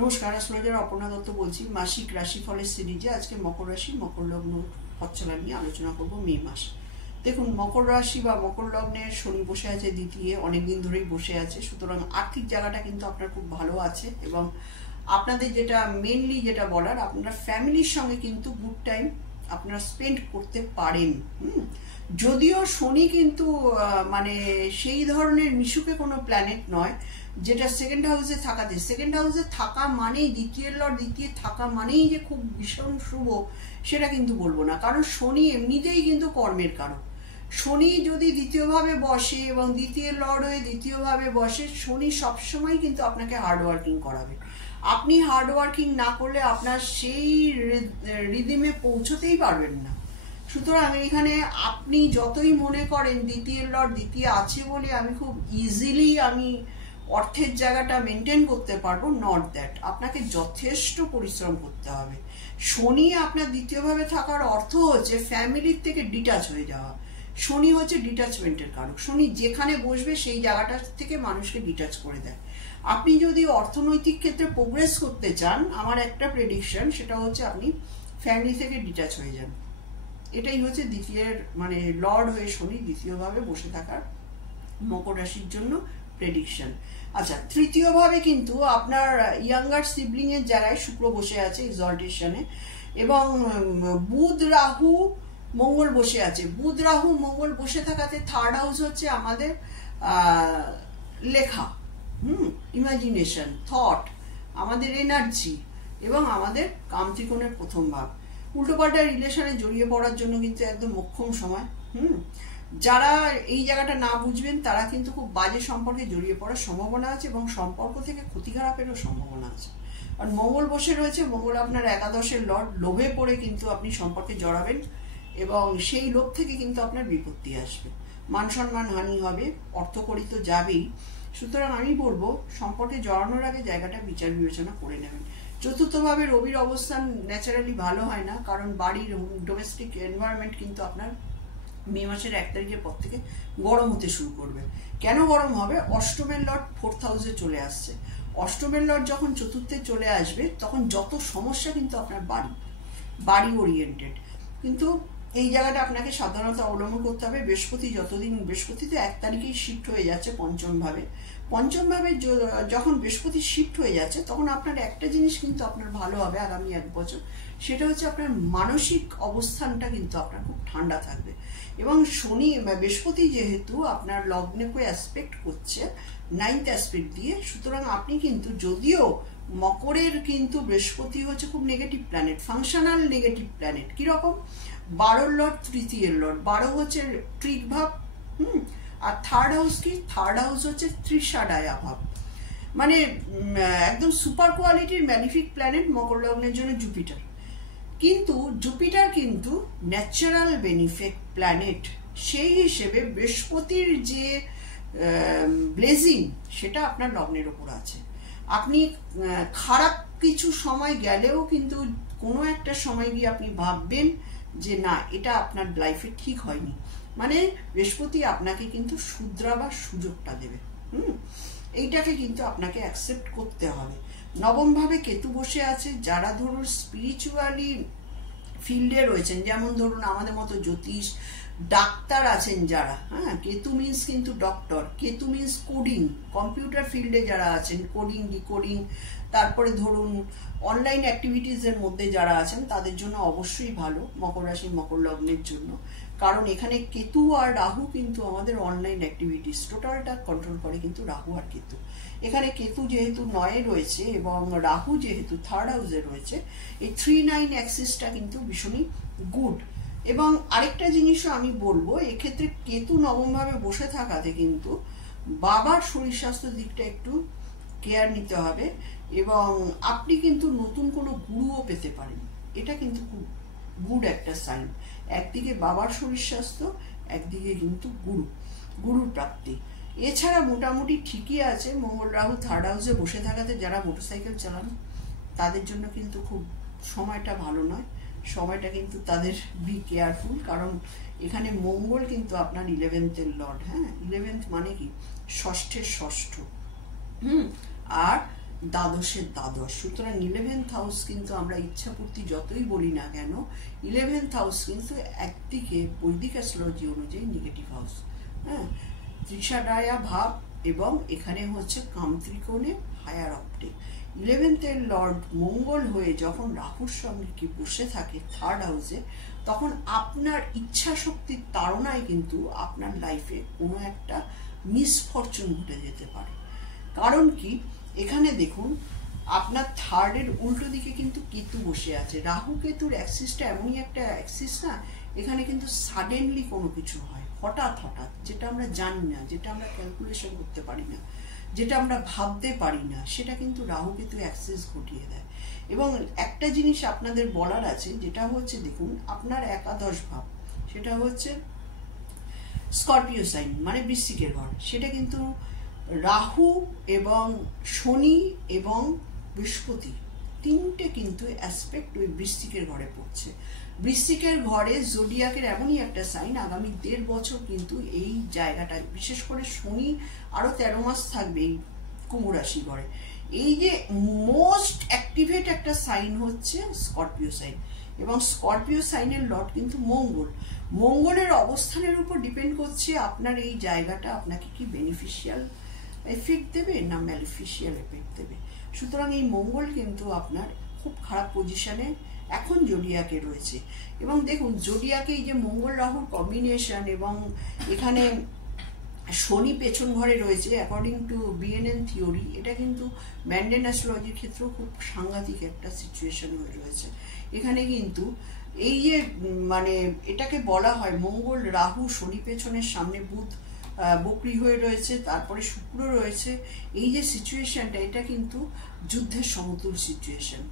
নমস্কার, অ্যাস্ট্রোলজার অপর্ণা দত্ত বলছি। মাসিক রাশিফলের সিরিজে আজকে মকর রাশি মকর লগ্ন পথচলা নিয়ে আলোচনা করব মে মাস। দেখুন, মকর রাশি বা মকর লগ্নের শনি বসে আছে দ্বিতীয়, অনেকদিন ধরেই বসে আছে, সুতরাং আর্থিক জায়গাটা কিন্তু আপনার খুব ভালো আছে এবং আপনাদের যেটা মেনলি যেটা বলার, আপনারা ফ্যামিলির সঙ্গে কিন্তু গুড টাইম আপনারা স্পেন্ড করতে পারেন। যদিও শনি কিন্তু মানে সেই ধরনের মিশুকে কোনো প্ল্যানেট নয় যেটা সেকেন্ড হাউসে থাকাতে, সেকেন্ড হাউসে থাকা মানেই দ্বিতীয় লর্ড দ্বিতীয় থাকা মানেই যে খুব ভীষণ শুভ সেটা কিন্তু বলবো না, কারণ শনি এমনিতেই কিন্তু কর্মের কারণ। শনি যদি দ্বিতীয়ভাবে বসে এবং দ্বিতীয় লর্ড হয়ে দ্বিতীয়ভাবে বসে, শনি সবসময় কিন্তু আপনাকে হার্ডওয়ার্কিং করাবে। আপনি হার্ডওয়ার্কিং না করলে আপনার সেই রিদিমে পৌঁছতেই পারবেন না। সুতরাং এখানে আপনি যতই মনে করেন দ্বিতীয় লর্ড দ্বিতীয় আছে বলে আমি খুব ইজিলি আমি অর্থের জায়গাটা মেনটেন করতে পারবো, নট দ্যাট। আপনাকে যথেষ্ট পরিশ্রম করতে হবে। শনি আপনার দ্বিতীয়ভাবে থাকার অর্থ হচ্ছে ফ্যামিলির থেকে ডিটাচ হয়ে যাওয়া। শনি হচ্ছে ডিটাচমেন্টের কারক। শনি যেখানে বসবে সেই জায়গাটা থেকে মানুষকে ডিটাচ করে দেয়। আপনি যদি অর্থনৈতিক ক্ষেত্রে প্রোগ্রেস করতে চান, আমার একটা প্রেডিকশন, সেটা হচ্ছে আপনি ফ্যামিলি থেকে ডিটাচ হয়ে যান। এটাই হচ্ছে দ্বিতীয়ের মানে লর্ড হয়ে শনি দ্বিতীয়ভাবে বসে থাকার মকর রাশির জন্য প্রেডিকশন। আচ্ছা, তৃতীয়ভাবে কিন্তু আপনার ইয়াঙ্গার সিবলিং এর জায়গায় শুক্র বসে আছে এক্সল্টেশনে, এবং বুধ রাহু মঙ্গল বসে আছে। বুধ রাহু মঙ্গল বসে থাকাতে থার্ড হাউস হচ্ছে আমাদের লেখা, ইমাজিনেশন, থট, আমাদের এনার্জি এবং আমাদের কামত্রিকোণের প্রথম ভাব। উল্টোপাল্টা রিলেশনে জড়িয়ে পড়ার জন্য কিন্তু একদম মোক্ষম সময়। যারা এই জায়গাটা না বুঝবেন তারা কিন্তু খুব বাজে সম্পর্কে জড়িয়ে পড়ার সম্ভাবনা আছে এবং সম্পর্ক থেকে ক্ষতি খারাপেরও সম্ভাবনা আছে। আর মঙ্গল বসে রয়েছে, মঙ্গল আপনার একাদশের লর্ড, লোভে পড়ে কিন্তু আপনি সম্পর্কে জড়াবেন এবং সেই লোভ থেকে কিন্তু আপনার বিপত্তি আসবে, মান সম্মান হানি হবে, অর্থকড়ি তো যাবেই। সুতরাং আমি বলবো সম্পর্কে জড়ানোর আগে জায়গাটা বিচার বিবেচনা করে নেবেন। চতুর্থভাবে রবির অবস্থান ন্যাচারালি ভালো হয় না, কারণ বাড়ির ডোমেস্টিক এনভায়রনমেন্ট কিন্তু আপনার মে মাসের 1 তারিখের পর থেকে গরম হতে শুরু করবে। কেন গরম হবে? অষ্টমের লর্ড 4th হাউসে চলে আসছে। অষ্টমের লর্ড যখন চতুর্থে চলে আসবে তখন যত সমস্যা কিন্তু আপনার বাড়ি ওরিয়েন্টেড। কিন্তু এই জায়গাটা আপনাকে সাবধানতা অবলম্বন করতে হবে। বৃহস্পতি বৃহস্পতি তো 1 তারিখেই শিফট হয়ে যাচ্ছে পঞ্চম ভাবে যখন বৃহস্পতি শিফট হয়ে যাচ্ছে তখন আপনার একটা জিনিস কিন্তু আপনার ভালো হবে আগামী 1 বছর, সেটা হচ্ছে আপনার মানসিক অবস্থানটা কিন্তু আপনার খুব ঠান্ডা থাকবে। এবং শনি বৃহস্পতি যেহেতু আপনার লগ্নকে অ্যাসপেক্ট করছে 9th অ্যাসপেক্ট দিয়ে, সুতরাং আপনি কিন্তু, যদিও মকরের কিন্তু বৃহস্পতি হচ্ছে খুব negative planet, functional negative planet. কিরকম? 12 লর্ড তৃতীয়ের লর্ড, 12 হচ্ছে ট্রিক ভাব, আর থার্ড হাউস কি? থার্ড হাউস হচ্ছে তৃষাডায়া ভাব, মানে একদম সুপার কোয়ালিটির ম্যালিফিক প্ল্যানেট মকর লগ্নের জন্য জুপিটার। কিন্তু জুপিটার কিন্তু ন্যাচারাল বেনিফিট প্ল্যানেট, সেই হিসেবে বৃহস্পতির যে ব্লেজিং সেটা আপনার লগ্নের ওপর আছে। আপনি খারাপ কিছু সময় গেলেও কিন্তু কোনো একটা সময় গিয়ে আপনি ভাববেন যে না, এটা আপনার লাইফে ঠিক হয়নি, মানে বৃহস্পতি আপনাকে কিন্তু শুধরাবার সুযোগটা দেবে। এইটাকে কিন্তু আপনাকে অ্যাকসেপ্ট করতে হবে। নবম ভাবে কেতু বসে আছে। যারা ধরুন স্পিরিচুয়ালি ফিল্ডে রয়েছেন, যেমন ধরুন আমাদের মতো জ্যোতিষ, ডাক্তার আছেন যারা, কেতু মিন্স কিন্তু doctor, Ketu means coding, computer ফিল্ডে যারা আছেন, কোডিং ডিকোডিং, তারপরে ধরুন অনলাইন অ্যাক্টিভিটিসের মধ্যে যারা আছেন তাদের জন্য অবশ্যই ভালো মকর রাশি মকর লগ্নের জন্য, কারণ এখানে কেতু আর রাহু কিন্তু আমাদের অনলাইন অ্যাক্টিভিটিস টোটালটা কন্ট্রোল করে কিন্তু রাহু আর কেতু। এখানে কেতু যেহেতু 9-এ রয়েছে এবং রাহু যেহেতু থার্ড হাউসে রয়েছে, এই 3-9 অ্যাক্সিসটা কিন্তু ভীষণই গুড। এবং আরেকটা জিনিসও আমি বলবো, এক্ষেত্রে কেতু নবমভাবে বসে থাকাতে কিন্তু বাবার শরীর স্বাস্থ্যের দিকটা একটু কেয়ার নিতে হবে এবং আপনি কিন্তু নতুন কোনো গুরুও পেতে পারেন। এটা কিন্তু খুব গুড একটা সাইন। একদিকে বাবার শরীর স্বাস্থ্য, একদিকে কিন্তু গুরুর প্রাপ্তি। এছাড়া মোটামুটি ঠিকই আছে। মঙ্গল রাহু থার্ড হাউসে বসে থাকাতে যারা মোটরসাইকেল চালান তাদের জন্য কিন্তু খুব সময়টা ভালো নয়। সময়টা কিন্তু তাদের বি কেয়ারফুল, কারণ এখানে মঙ্গল কিন্তু আপনার 11th-এর লর্ড। 11th মানে কি? ষষ্ঠের ষষ্ঠ। আর দ্বাদশের দ্বাদশ। সুতরাং 11th হাউস কিন্তু আমরা ইচ্ছাপূর্তি যতই বলি না কেন, 11th হাউস কিন্তু একদিকে বৈদিক অ্যাস্ট্রোলজি অনুযায়ী নেগেটিভ হাউস। হ্যাঁ, ত্রিষাডায়া ভাব এবং এখানে হচ্ছে কামত্রিকোণে হায়ার অপটিক। 11th-এর লর্ড মঙ্গল হয়ে যখন রাহুর সঙ্গে কি বসে থাকে থার্ড হাউসে, তখন আপনার ইচ্ছা শক্তির তাড়নায় কিন্তু আপনার লাইফে কোনো একটা মিসফরচুন ঘটে যেতে পারে। কারণ কি, এখানে দেখুন আপনার থার্ডের উল্টো দিকে কিন্তু কেতু বসে আছে। রাহু কেতুর অ্যাক্সিসটা এমনই একটা অ্যাক্সিস না, এখানে কিন্তু সাডেনলি কোনো কিছু হয়, হঠাৎ হঠাৎ, যেটা আমরা জানি না, যেটা আমরা ক্যালকুলেশন করতে পারি না, যেটা আমরা ভাবতে পারি না, সেটা কিন্তু রাহু কেতু অ্যাক্সিস ঘটিয়ে দেয়। এবং একটা জিনিস আপনাদের বলার আছে, যেটা হচ্ছে দেখুন আপনার একাদশ ভাব, সেটা হচ্ছে স্করপিও সাইন মানে বৃশ্চিকের ঘর, সেটা কিন্তু রাহু এবং শনি এবং বৃহস্পতি তিনটে কিন্তু অ্যাসপেক্ট ওই বৃশ্চিকের ঘরে পড়ছে। বৃশ্চিকের ঘরে জোডিয়াকের এমনই একটা সাইন, আগামী 1.5 বছর কিন্তু এই জায়গাটায়, বিশেষ করে শনি আরো 13 মাস থাকবে এই কুম্ভ রাশি ঘরে। এই যে মোস্ট অ্যাক্টিভেট একটা সাইন হচ্ছে স্করপিও সাইন, এবং স্করপিও সাইনের লর্ড কিন্তু মঙ্গল। মঙ্গলের অবস্থানের উপর ডিপেন্ড করছে আপনার এই জায়গাটা আপনাকে কি বেনিফিশিয়াল এফেক্ট দেবে না ম্যালিফিশিয়াল এফেক্ট দেবে। সুতরাং এই মঙ্গল কিন্তু আপনার খুব খারাপ পজিশনে এখন জোডিয়াকে রয়েছে। এবং দেখুন জোডিয়াকে এই যে মঙ্গল রাহুর কম্বিনেশন এবং এখানে শনি পেছন ঘরে রয়েছে, অ্যাকর্ডিং টু বিএনএন থিওরি, এটা কিন্তু ম্যান্ডেন অ্যাস্ট্রোলজির ক্ষেত্রেও খুব সাংঘাতিক একটা সিচুয়েশন হয়ে রয়েছে। এখানে কিন্তু এই যে মানে এটাকে বলা হয় মঙ্গল রাহু শনি পেছনের সামনে বুধ বকরি হয়ে রয়েছে, তারপরে শুক্র রয়েছে, এই যে সিচুয়েশনটা এটা কিন্তু যুদ্ধের সমতুল সিচুয়েশন।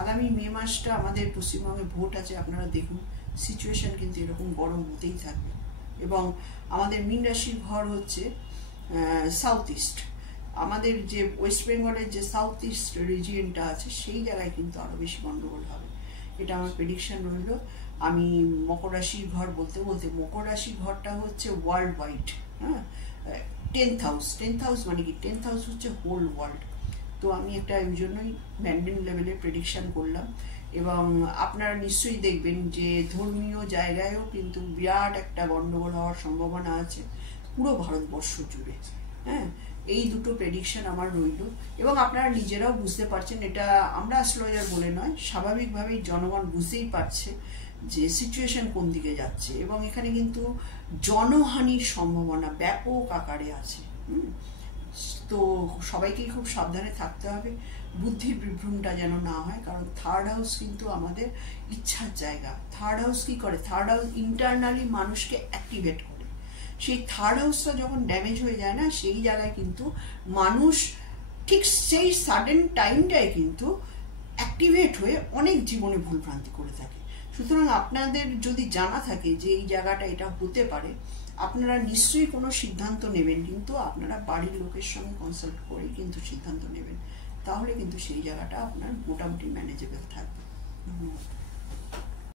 আগামী মে মাসটা আমাদের পশ্চিমবঙ্গে ভোট আছে, আপনারা দেখুন সিচুয়েশন কিন্তু এরকম গরম হতেই থাকবে। এবং আমাদের মীন রাশির ঘর হচ্ছে সাউথ ইস্ট, আমাদের যে ওয়েস্ট বেঙ্গলের যে সাউথ ইস্ট রিজিয়নটা আছে সেই জায়গায় কিন্তু আরো বেশি গন্ডগোল হবে, এটা আমার প্রেডিকশন রইল। আমি মকর রাশির ঘর বলতে বলতে, মকর রাশির ঘরটা হচ্ছে ওয়ার্ল্ড ওয়াইড। হ্যাঁ, 10th হাউস, 10th হাউস মানে কি, 10th হাউস হচ্ছে হোল ওয়ার্ল্ড। তো আমি একটা ওই জন্যই ম্যান্ডেন লেভেলে প্রেডিকশন করলাম। এবং আপনারা নিশ্চয়ই দেখবেন যে ধর্মীয় জায়গায়ও কিন্তু বিরাট একটা গন্ডগোল হওয়ার সম্ভাবনা আছে পুরো ভারতবর্ষ জুড়ে। হ্যাঁ, এই দুটো প্রেডিকশন আমার রইল। এবং আপনারা নিজেরাও বুঝতে পারছেন, এটা আমরা অ্যাস্ট্রোলজার বলে নয়, স্বাভাবিকভাবেই জনগণ বুঝতেই পারছে যে সিচুয়েশন কোন দিকে যাচ্ছে। এবং এখানে কিন্তু জনহানির সম্ভাবনা ব্যাপক আকারে আছে। তো সবাইকেই খুব সাবধানে থাকতে হবে, বুদ্ধির বিভ্রমটা যেন না হয়। কারণ থার্ড হাউস কিন্তু আমাদের ইচ্ছার জায়গা। থার্ড হাউস কি করে, থার্ড হাউস ইন্টারনালি মানুষকে অ্যাক্টিভেট করে। সেই থার্ড হাউসটা যখন ড্যামেজ হয়ে যায় না, সেই জায়গায় কিন্তু মানুষ ঠিক সেই সাডেন টাইমটায় কিন্তু অ্যাক্টিভেট হয়ে অনেক জীবনে ভুলভ্রান্তি করে থাকে। সুতরাং আপনাদের যদি জানা থাকে যে এই জায়গাটা এটা হতে পারে, আপনারা নিশ্চয়ই কোনো সিদ্ধান্ত নেবেন, কিন্তু আপনারা বাড়ির লোকের সঙ্গে কনসাল্ট করেই কিন্তু সিদ্ধান্ত নেবেন, তাহলে কিন্তু সেই জায়গাটা আপনার মোটামুটি ম্যানেজেবল থাকবে। ধন্যবাদ।